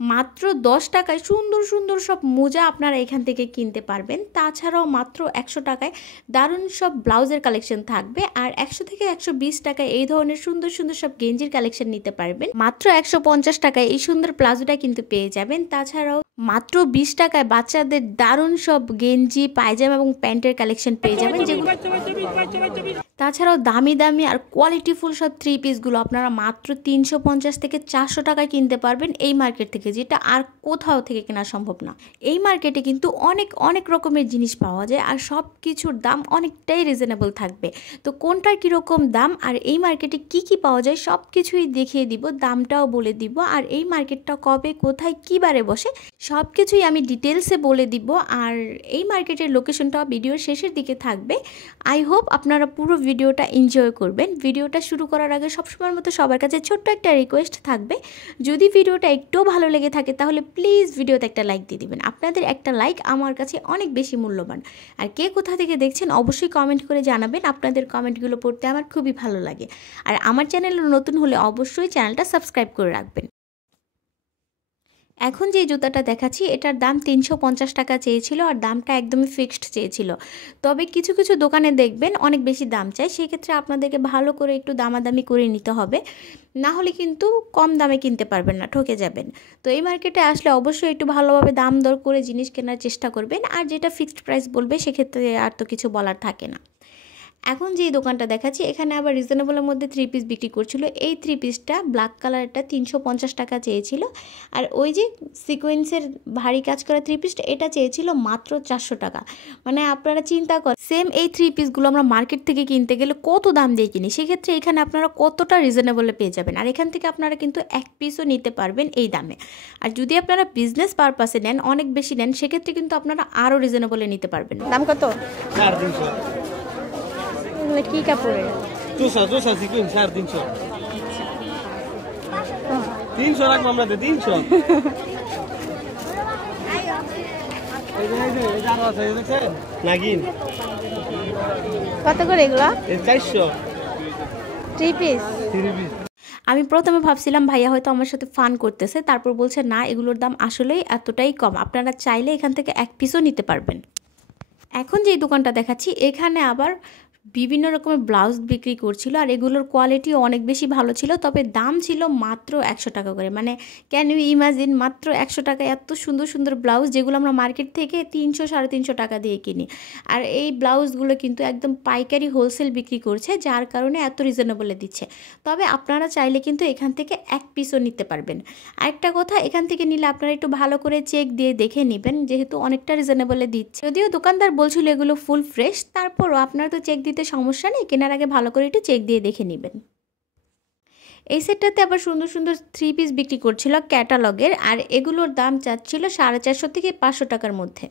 মাত্র 10 টাকায় সুন্দর সুন্দর সব মোজা আপনারা এখান থেকে কিনতে পারবেন। তাছাড়াও মাত্র 100 টাকায় দারুণ সব ব্লাউজের কালেকশন থাকবে, আর 100 থেকে 120 টাকায় এই ধরনের সুন্দর সুন্দর সব গেঞ্জির কালেকশন নিতে পারবেন। মাত্র 150 টাকায় এই সুন্দর প্লাজোটা কিন্তু পেয়ে যাবেন। তাছাড়াও মাত্র 20 টাকায় বাচ্চাদের দারুণ সব গেঞ্জি, পায়জামা এবং প্যান্টের কালেকশন পেয়ে যাবেন, যেগুলো তাছাড়াও দামি দামি আর কোয়ালিটিফুল সব 3 পিসগুলো আপনারা মাত্র 350 থেকে 400 টাকায় কিনতে পারবেন এই মার্কেট থেকে, যেটা আর কোথাও থেকে কেনা সম্ভব না। এই মার্কেটে কিন্তু অনেক অনেক রকমের জিনিস পাওয়া যায়, আর সব কিছুর দাম অনেকটাই রিজনেবল থাকবে। তো কোনটার কীরকম দাম আর এই মার্কেটে কি কি পাওয়া যায় সব কিছুই দেখিয়ে দিব, দামটাও বলে দিব, আর এই মার্কেটটা কবে, কোথায়, কী বারে বসে সব কিছুই আমি ডিটেলসে বলে দিব। আর এই মার্কেটের লোকেশনটা ভিডিওর শেষের দিকে থাকবে। আই হোপ আপনারা পুরো ভিডিওটা এনজয় করবেন। ভিডিওটা শুরু করার আগে সবসময়ের মতো সবার কাছে ছোট্ট একটা রিকোয়েস্ট থাকবে, যদি ভিডিওটা একটু ভালো লেগে থাকে তাহলে প্লিজ ভিডিওতে একটা লাইক দিয়ে দিবেন। আপনাদের একটা লাইক আমার কাছে অনেক বেশি মূল্যবান। আর কে কোথা থেকে দেখছেন অবশ্যই কমেন্ট করে জানাবেন, আপনাদের কমেন্টগুলো পড়তে আমার খুবই ভালো লাগে। আর আমার চ্যানেলে নতুন হলে অবশ্যই চ্যানেলটা সাবস্ক্রাইব করে রাখবেন। এখন যে জুতাটা দেখাচ্ছি এটার দাম 350 টাকা চেয়েছিল, আর দামটা একদমই ফিক্সড চেয়েছিল। তবে কিছু কিছু দোকানে দেখবেন অনেক বেশি দাম চাই, সেক্ষেত্রে আপনাদেরকে ভালো করে একটু দামাদামি করে নিতে হবে, না হলে কিন্তু কম দামে কিনতে পারবেন না, ঠকে যাবেন। তো এই মার্কেটে আসলে অবশ্যই একটু ভালোভাবে দাম দর করে জিনিস কেনার চেষ্টা করবেন, আর যেটা ফিক্সড প্রাইস বলবে সেক্ষেত্রে আর তো কিছু বলার থাকে না। এখন যে দোকানটা দেখাচ্ছি এখানে আবার রিজনেবলের মধ্যে 3 পিস বিক্রি করছিল। এই 3 পিসটা ব্ল্যাক কালারটা 350 টাকা চেয়েছিল, আর ওই যে সিকোয়েন্সের ভারী কাজ করা 3 পিসটা এটা চেয়েছিল মাত্র 400 টাকা। মানে আপনারা চিন্তা করেন, সেম এই 3 পিসগুলো আমরা মার্কেট থেকে কিনতে গেলে কত দাম দিয়ে কিনি, সেক্ষেত্রে এখানে আপনারা কতটা রিজনেবলে পেয়ে যাবেন। আর এখান থেকে আপনারা কিন্তু 1 পিসও নিতে পারবেন এই দামে। আর যদি আপনারা বিজনেস পারপাসে নেন, অনেক বেশি নেন, সেক্ষেত্রে কিন্তু আপনারা আরও রিজনেবলে নিতে পারবেন। দাম কত? 350। কি কাপড়ের? 200 সিকোয়েন্স 350। 300 রাখবো আমরা, 300। নাগিন কত করে এগুলা? 400। 3 পিস। আমি প্রথমে ভাবছিলাম ভাইয়া হয়তো আমার সাথে ফান করতেছে, তারপর বলছে না, এগুলোর দাম আসলেই এতটাই কম, আপনারা চাইলে এখান থেকে 1 পিসও নিতে পারবেন। এখন যে দোকানটা দেখাচ্ছি এখানে আবার বিভিন্ন রকমের ব্লাউজ বিক্রি করছিল, আর এগুলোর কোয়ালিটি অনেক বেশি ভালো ছিল, তবে দাম ছিল মাত্র 100 টাকা করে। মানে ক্যান ইউ ইমাজিন, মাত্র 100 টাকায় এত সুন্দর সুন্দর ব্লাউজ, যেগুলো আমরা মার্কেট থেকে 300 350 টাকা দিয়ে কিনি। আর এই ব্লাউজগুলো কিন্তু একদম পাইকারি হোলসেল বিক্রি করছে, যার কারণে এত রিজনেবলে দিচ্ছে। তবে আপনারা চাইলে কিন্তু এখান থেকে 1 পিসও নিতে পারবেন। আরেকটা কথা, এখান থেকে নিলে আপনারা একটু ভালো করে চেক দিয়ে দেখে নেবেন, যেহেতু অনেকটা রিজনেবলে দিচ্ছে। যদিও দোকানদার বলছিল এগুলো ফুল ফ্রেশ, তারপরও আপনারা তো চেক দিতে সমস্যা নেই, কেনার আগে ভালো করে একটু চেক দিয়ে দেখে নেবেন। এই সেটটাতে আবার সুন্দর সুন্দর 3 পিস বিক্রি করছিল ক্যাটালগের, আর এগুলোর দাম চাচ্ছিল 450 থেকে 500 টাকার মধ্যে।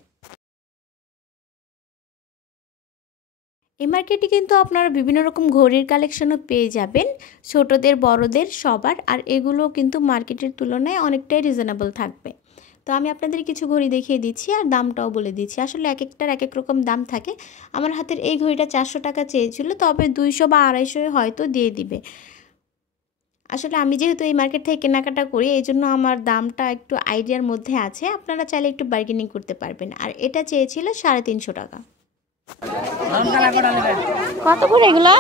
এই মার্কেটে কিন্তু আপনারা বিভিন্ন রকম ঘড়ির কালেকশনও পেয়ে যাবেন, ছোটদের বড়দের সবার, আর এগুলো কিন্তু মার্কেটের তুলনায় অনেকটাই রিজনেবল থাকবে। তো আমি আপনাদের কিছু ঘড়ি দেখিয়ে দিচ্ছি আর দামটাও বলে দিচ্ছি। আসলে এক একটার এক এক রকম দাম থাকে। আমার হাতের এই ঘড়িটা 400 টাকা চেয়েছিল, তবে 200 বা 250 হয়তো দিয়ে দিবে। আসলে আমি যেহেতু এই মার্কেট থেকে কেনাকাটা করি, এই জন্য আমার দামটা একটু আইডিয়ার মধ্যে আছে, আপনারা চাইলে একটু বার্গেনিং করতে পারবেন। আর এটা চেয়েছিল 350 টাকা। কত করে এগুলো?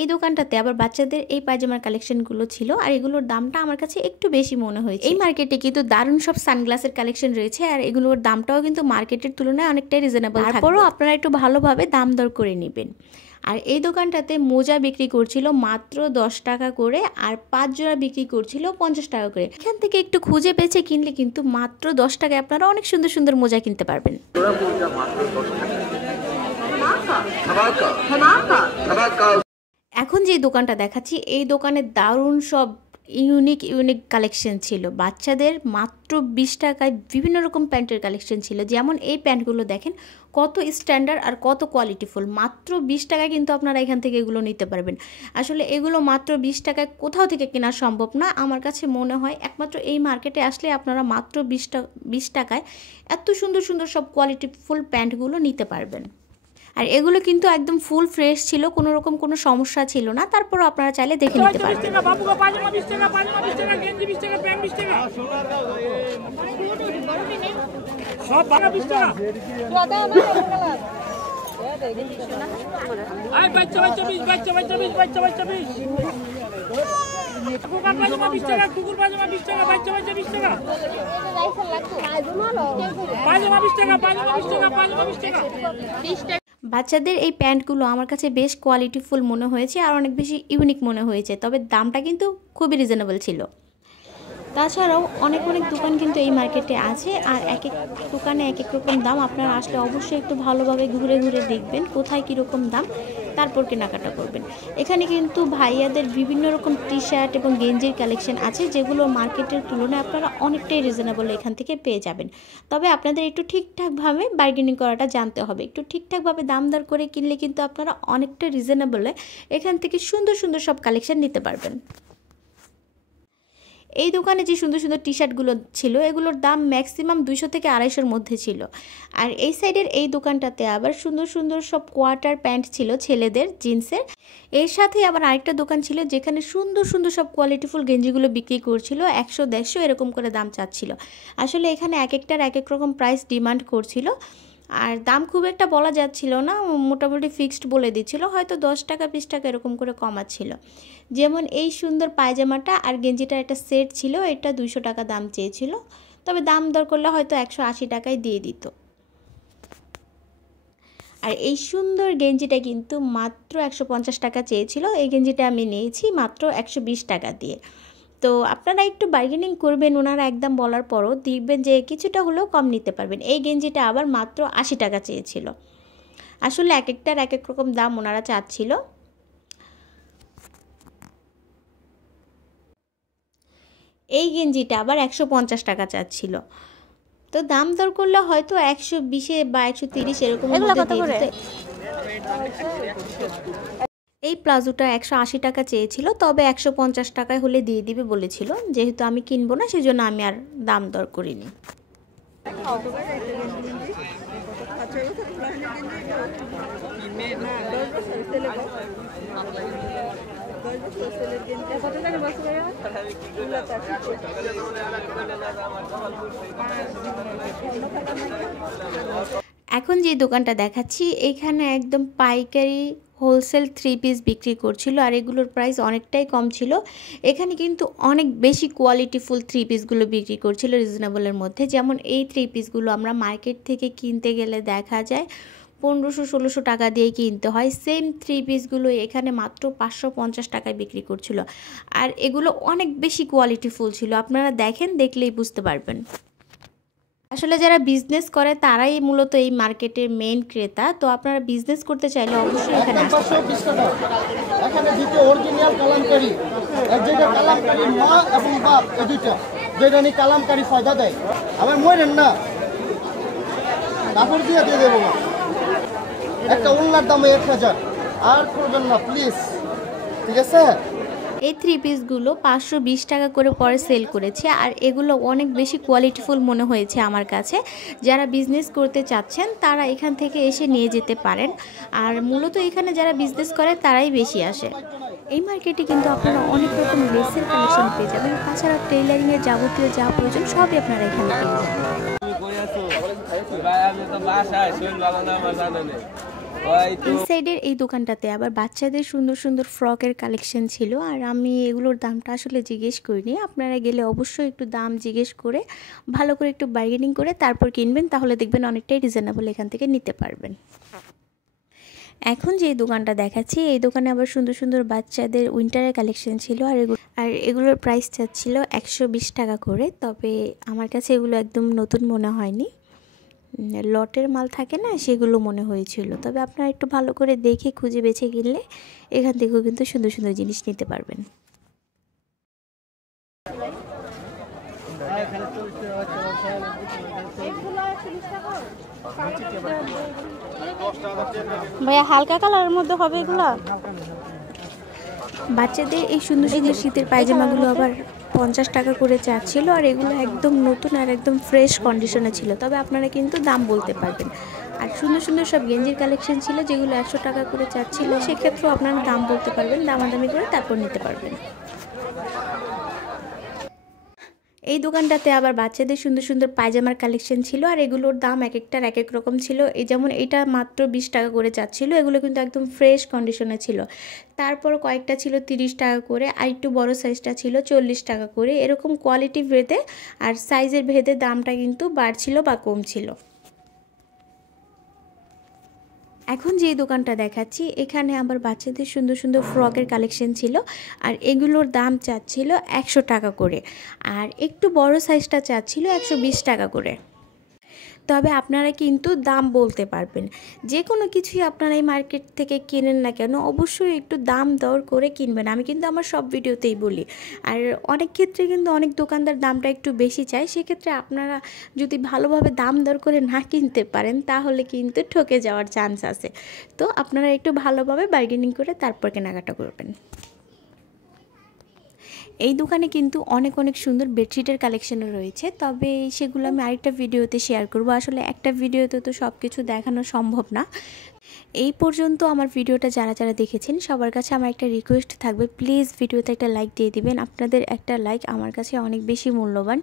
এই দোকানটাতে আবার বাচ্চাদের এই পায়জামার কালেকশনগুলো ছিল, আর এগুলোর দামটা আমার কাছে একটু বেশি মনে হয়েছে। এই মার্কেটে কিন্তু দারুণ সব সানগ্লাসের কালেকশন রয়েছে, আর এগুলোর দামটাও কিন্তু মার্কেটের তুলনায় অনেকটাই রিজনেবল। তারপরও আপনারা একটু ভালোভাবে দাম দর করে নেবেন। আর এই দোকানটাতে মোজা বিক্রি করছিল মাত্র 10 টাকা করে, আর 5 জোড়া বিক্রি করছিল 50 টাকা করে। এখান থেকে একটু খুঁজে বেছে কিনলে কিন্তু মাত্র 10 টাকায় আপনারা অনেক সুন্দর সুন্দর মোজা কিনতে পারবেন। এখন যে দোকানটা দেখাচ্ছি এই দোকানে দারুণ সব ইউনিক কালেকশন ছিল। বাচ্চাদের মাত্র 20 টাকায় বিভিন্ন রকম প্যান্টের কালেকশন ছিল, যেমন এই প্যান্টগুলো দেখেন কত স্ট্যান্ডার্ড আর কত কোয়ালিটিফুল। মাত্র 20 টাকায় কিন্তু আপনারা এখান থেকে এগুলো নিতে পারবেন। আসলে এগুলো মাত্র 20 টাকায় কোথাও থেকে কেনা সম্ভব না। আমার কাছে মনে হয় একমাত্র এই মার্কেটে আসলে আপনারা মাত্র 20 টাকায় এত সুন্দর সুন্দর সব কোয়ালিটিফুল প্যান্টগুলো নিতে পারবেন। আর এগুলো কিন্তু একদম ফুল ফ্রেশ ছিল, কোনো রকম কোনো সমস্যা ছিল না। তারপরও আপনারা চাইলে দেখে নিতে পারবেন। বাচ্চাদের এই প্যান্টগুলো আমার কাছে বেশ কোয়ালিটিফুল মনে হয়েছে আর অনেক বেশি ইউনিক মনে হয়েছে, তবে দামটা কিন্তু খুবই রিজনেবল ছিল। তাছাড়াও অনেক অনেক দোকান কিন্তু এই মার্কেটে আছে, আর এক এক দোকানে এক এক রকম দাম। আপনারা আসলে অবশ্যই একটু ভালোভাবে ঘুরে ঘুরে দেখবেন কোথায় কীরকম দাম, তারপর কেনাকাটা করবেন। এখানে কিন্তু ভাইয়াদের বিভিন্ন রকম টি শার্ট এবং গেঞ্জির কালেকশন আছে, যেগুলো মার্কেটের তুলনায় আপনারা অনেকটাই রিজনেবল এখান থেকে পেয়ে যাবেন। তবে আপনাদের একটু ঠিকঠাকভাবে বার্গেনিং করাটা জানতে হবে। একটু ঠিকঠাকভাবে দাম দর করে কিনলে কিন্তু আপনারা অনেকটা রিজনেবলে এখান থেকে সুন্দর সুন্দর সব কালেকশন নিতে পারবেন। এই দোকানে যে সুন্দর সুন্দর টি শার্টগুলো ছিল, এগুলোর দাম ম্যাক্সিমাম 200 থেকে 250-এর মধ্যে ছিল। আর এই সাইডের এই দোকানটাতে আবার সুন্দর সুন্দর সব কোয়ার্টার প্যান্ট ছিল ছেলেদের জিন্সের। এর সাথে আবার আরেকটা দোকান ছিল যেখানে সুন্দর সুন্দর সব কোয়ালিটিফুল গেঞ্জিগুলো বিক্রি করছিল, 100-150 এরকম করে দাম চাচ্ছিল। আসলে এখানে এক একটার এক এক রকম প্রাইস ডিমান্ড করছিল, আর দাম খুব একটা বলা যাচ্ছিল না, মোটামুটি ফিক্সড বলে দিচ্ছিল, হয়তো 10 টাকা 20 টাকা এরকম করে কমাচ্ছিল। যেমন এই সুন্দর পায়জামাটা আর গেঞ্জিটার একটা সেট ছিল, এটা 200 টাকা দাম চেয়েছিল, তবে দাম দর করলে হয়তো 180 টাকায় দিয়ে দিত। আর এই সুন্দর গেঞ্জিটা কিন্তু মাত্র 150 টাকা চেয়েছিল। এই গেঞ্জিটা আমি নিয়েছি মাত্র 120 টাকা দিয়ে। তো আপনারা একটু বার্গেনিং করবেন, ওনারা একদম বলার পরও দেখবেন যে কিছুটা হলেও কম নিতে পারবেন। এই গেঞ্জিটা আবার মাত্র 80 টাকা চেয়েছিল। আসলে এক একটার এক এক রকম দাম ওনারা চাচ্ছিল। এই গেঞ্জিটা আবার 150 টাকা চাচ্ছিল, তো দাম দর করলে হয়তো 120 বা 130 এরকম মধ্যে। এই প্লাজোটা 180 টাকা চেয়েছিল, তবে 150 টাকায় হলে দিয়ে দিবে বলেছিল। যেহেতু আমি কিনবো না, সেজন্য আমি আর দাম দর করিনি। এখন যে দোকানটা দেখাচ্ছি, এখানে একদম পাইকারি হোলসেল 3 পিস বিক্রি করছিল, আর এগুলোর প্রাইস অনেকটাই কম ছিল। এখানে কিন্তু অনেক বেশি কোয়ালিটিফুল 3 পিসগুলো বিক্রি করছিল রিজনেবলের মধ্যে। যেমন এই 3 পিসগুলো আমরা মার্কেট থেকে কিনতে গেলে দেখা যায় 1500-1600 টাকা দিয়ে কিনতে হয়। সেম 3 পিসগুলো এখানে মাত্র 550 টাকায় বিক্রি করছিল, আর এগুলো অনেক বেশি কোয়ালিটিফুল ছিল। আপনারা দেখলেই বুঝতে পারবেন। আসলে যারা বিজনেস করে তারাই মূলত এই মার্কেটের মেইন ক্রেতা। তো আপনারা বিজনেস করতে চাইলে অবশ্যই এখানে আসতে পারেন। এখানে দুটো অরিজিনাল কালামকারী, যেটা কালামকারী মা এবং বাপ, এই দুইটা যেটা নিয়ে কালামকারী ফায়দা দেয়। আমার মরেন না, কাপড় দিয়ে দেবো না। একটা ওনার দাম 1000, আর করবেন না প্লিজ, ঠিক আছে? এই 3 পিসগুলো 520 টাকা করে পরে সেল করেছে, আর এগুলো অনেক বেশি কোয়ালিটিফুল মনে হয়েছে আমার কাছে। যারা বিজনেস করতে চাচ্ছেন তারা এখান থেকে এসে নিয়ে যেতে পারেন, আর মূলত এখানে যারা বিজনেস করে তারাই বেশি আসে। এই মার্কেটে কিন্তু আপনারা অনেক রকম ড্রেসের কালেকশন পেয়ে যাবেন, তাছাড়া টেইলারিংয়ের যাবতীয় যা প্রয়োজন সবই আপনারা এখানে পেয়ে যাবেন। এই সাইডের এই দোকানটাতে আবার বাচ্চাদের সুন্দর সুন্দর ফ্রকের কালেকশন ছিল, আর আমি এগুলোর দামটা আসলে জিজ্ঞেস করিনি। আপনারা গেলে অবশ্যই একটু দাম জিজ্ঞেস করে ভালো করে একটু বার্গেনিং করে তারপর কিনবেন, তাহলে দেখবেন অনেকটাই রিজনেবল এখান থেকে নিতে পারবেন। এখন যে দোকানটা দেখাচ্ছি, এই দোকানে আবার সুন্দর সুন্দর বাচ্চাদের উইন্টারের কালেকশন ছিল, আর এগুলোর প্রাইস চাচ্ছিল 120 টাকা করে। তবে আমার কাছে এগুলো একদম নতুন মনে হয়নি, লটের মাল থাকে না, সেগুলো মনে হয়েছিল। তবে আপনারা একটু ভালো করে দেখে খুঁজে বেছে কিনলে এখান থেকেও কিন্তু সুন্দর সুন্দর জিনিস নিতে পারবেন। ভাইয়া হালকা কালারের মধ্যে হবে এগুলো। বাচ্চাদের এই সুন্দর সুন্দর শীতের পায়জামাগুলো আবার 50 টাকা করে চাচ্ছিল, আর এগুলো একদম নতুন আর একদম ফ্রেশ কন্ডিশনে ছিল। তবে আপনারা কিন্তু দাম বলতে পারবেন। আর সুন্দর সুন্দর সব গেঞ্জির কালেকশন ছিল যেগুলো 100 টাকা করে চাচ্ছিল। সেক্ষেত্রেও আপনারা দাম বলতে পারবেন, দামাদামি করে তারপর নিতে পারবেন। এই দোকানটাতে আবার বাচ্চাদের সুন্দর সুন্দর পায়জামার কালেকশন ছিল, আর এগুলোর দাম এক একটার এক এক রকম ছিল। এই যেমন এটা মাত্র 20 টাকা করে চাচ্ছিল, এগুলো কিন্তু একদম ফ্রেশ কন্ডিশনে ছিল। তারপর কয়েকটা ছিল 30 টাকা করে, আর একটু বড় সাইজটা ছিল 40 টাকা করে। এরকম কোয়ালিটি ভেদে আর সাইজের ভেদে দামটা কিন্তু বাড়ছিল বা কমছিল। এখন যে দোকানটা দেখাচ্ছি এখানে আবার বাচ্চাদের সুন্দর সুন্দর ফ্রকের কালেকশন ছিল, আর এগুলোর দাম চাচ্ছিল 100 টাকা করে, আর একটু বড় সাইজটা চাচ্ছিল 120 টাকা করে। তবে আপনারা কিন্তু দাম বলতে পারবেন। যে কোনো কিছুই আপনারা এই মার্কেট থেকে কেনেন না কেন অবশ্যই একটু দাম দর করে কিনবেন। আমি কিন্তু আমার সব ভিডিওতেই বলি। আর অনেক ক্ষেত্রে কিন্তু অনেক দোকানদার দামটা একটু বেশি চায়, সেক্ষেত্রে আপনারা যদি ভালোভাবে দাম দর করে না কিনতে পারেন তাহলে কিন্তু ঠকে যাওয়ার চান্স আছে। তো আপনারা একটু ভালোভাবে বার্গেনিং করে তারপর কেনাকাটা করবেন। এই দোকানে কিন্তু অনেক অনেক সুন্দর বেডশিটের কালেকশনও রয়েছে, তবে সেগুলো আমি আরেকটা ভিডিওতে শেয়ার করব। আসলে একটা ভিডিওতে তো সব কিছু দেখানো সম্ভব না। এই পর্যন্ত আমার ভিডিওটা যারা যারা দেখেছেন সবার কাছে আমার একটা রিকোয়েস্ট থাকবে, প্লিজ ভিডিওতে একটা লাইক দিয়ে দিবেন। আপনাদের একটা লাইক আমার কাছে অনেক বেশি মূল্যবান।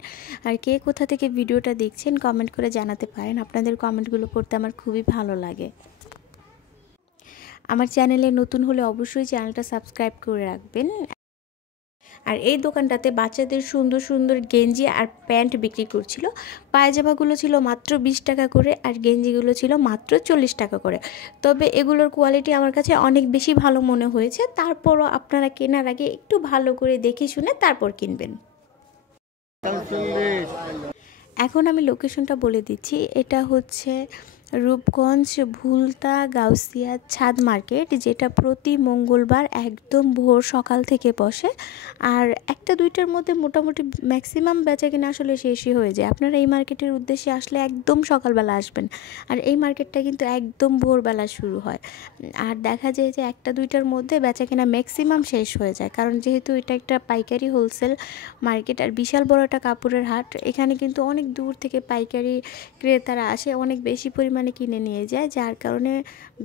আর কে কোথা থেকে ভিডিওটা দেখছেন কমেন্ট করে জানাতে পারেন, আপনাদের কমেন্টগুলো পড়তে আমার খুবই ভালো লাগে। আমার চ্যানেলে নতুন হলে অবশ্যই চ্যানেলটা সাবস্ক্রাইব করে রাখবেন। আর এই দোকানটাতে বাচ্চাদের সুন্দর সুন্দর গেঞ্জি আর প্যান্ট বিক্রি করছিল। পায়জামাগুলো ছিল মাত্র 20 টাকা করে, আর গেঞ্জিগুলো ছিল মাত্র 40 টাকা করে। তবে এগুলোর কোয়ালিটি আমার কাছে অনেক বেশি ভালো মনে হয়েছে। তারপরও আপনারা কেনার আগে একটু ভালো করে দেখে শুনে তারপর কিনবেন। এখন আমি লোকেশনটা বলে দিচ্ছি। এটা হচ্ছে রূপগঞ্জ ভুলতা গাউসিয়া ছাদ মার্কেট, যেটা প্রতি মঙ্গলবার একদম ভোর সকাল থেকে বসে। আর একটা দুইটার মধ্যে মোটামুটি ম্যাক্সিমাম বেচা কিনা আসলে শেষই হয়ে যায়। আপনারা এই মার্কেটের উদ্দেশ্যে আসলে একদম সকালবেলা আসবেন। আর এই মার্কেটটা কিন্তু একদম ভোরবেলা শুরু হয়, আর দেখা যায় যে একটা দুইটার মধ্যে বেচা কিনা ম্যাক্সিমাম শেষ হয়ে যায়। কারণ যেহেতু এটা একটা পাইকারি হোলসেল মার্কেট আর বিশাল বড় একটা কাপড়ের হাট, এখানে কিন্তু অনেক দূর থেকে পাইকারি ক্রেতারা আসে, অনেক বেশি পরিমাণে কিনে নিয়ে যায়, যার কারণে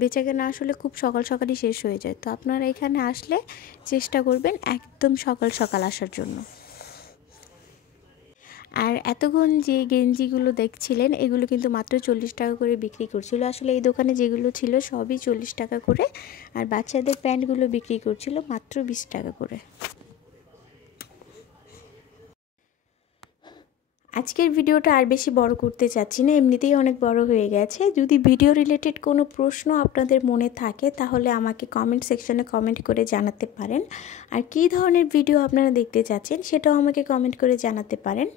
বেচাকেনা আসলে খুব সকাল সকালই শেষ হয়ে যায়। তো আপনারা এখানে আসলে চেষ্টা করবেন একদম সকাল সকাল আসার জন্য। আর এতক্ষণ যে গেঞ্জিগুলো দেখছিলেন এগুলো কিন্তু মাত্র 40 টাকা করে বিক্রি করছিল। আসলে এই দোকানে যেগুলো ছিল সবই 40 টাকা করে, আর বাচ্চাদের প্যান্টগুলো বিক্রি করছিল মাত্র 20 টাকা করে। আজকের ভিডিওটা আর বেশি বড় করতে চাচ্ছি না, এমনিতেই অনেক বড় হয়ে গেছে। যদি ভিডিও রিলেটেড কোনো প্রশ্ন আপনাদের মনে থাকে তাহলে আমাকে কমেন্ট সেকশনে কমেন্ট করে জানাতে পারেন। আর কী ধরনের ভিডিও আপনারা দেখতে চাচ্ছেন সেটাও আমাকে কমেন্ট করে জানাতে পারেন।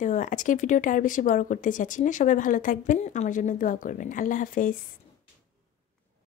তো আজকের ভিডিওটা আর বেশি বড় করতে চাচ্ছি না। সবাই ভালো থাকবেন, আমার জন্য দোয়া করবেন। আল্লাহ হাফেজ।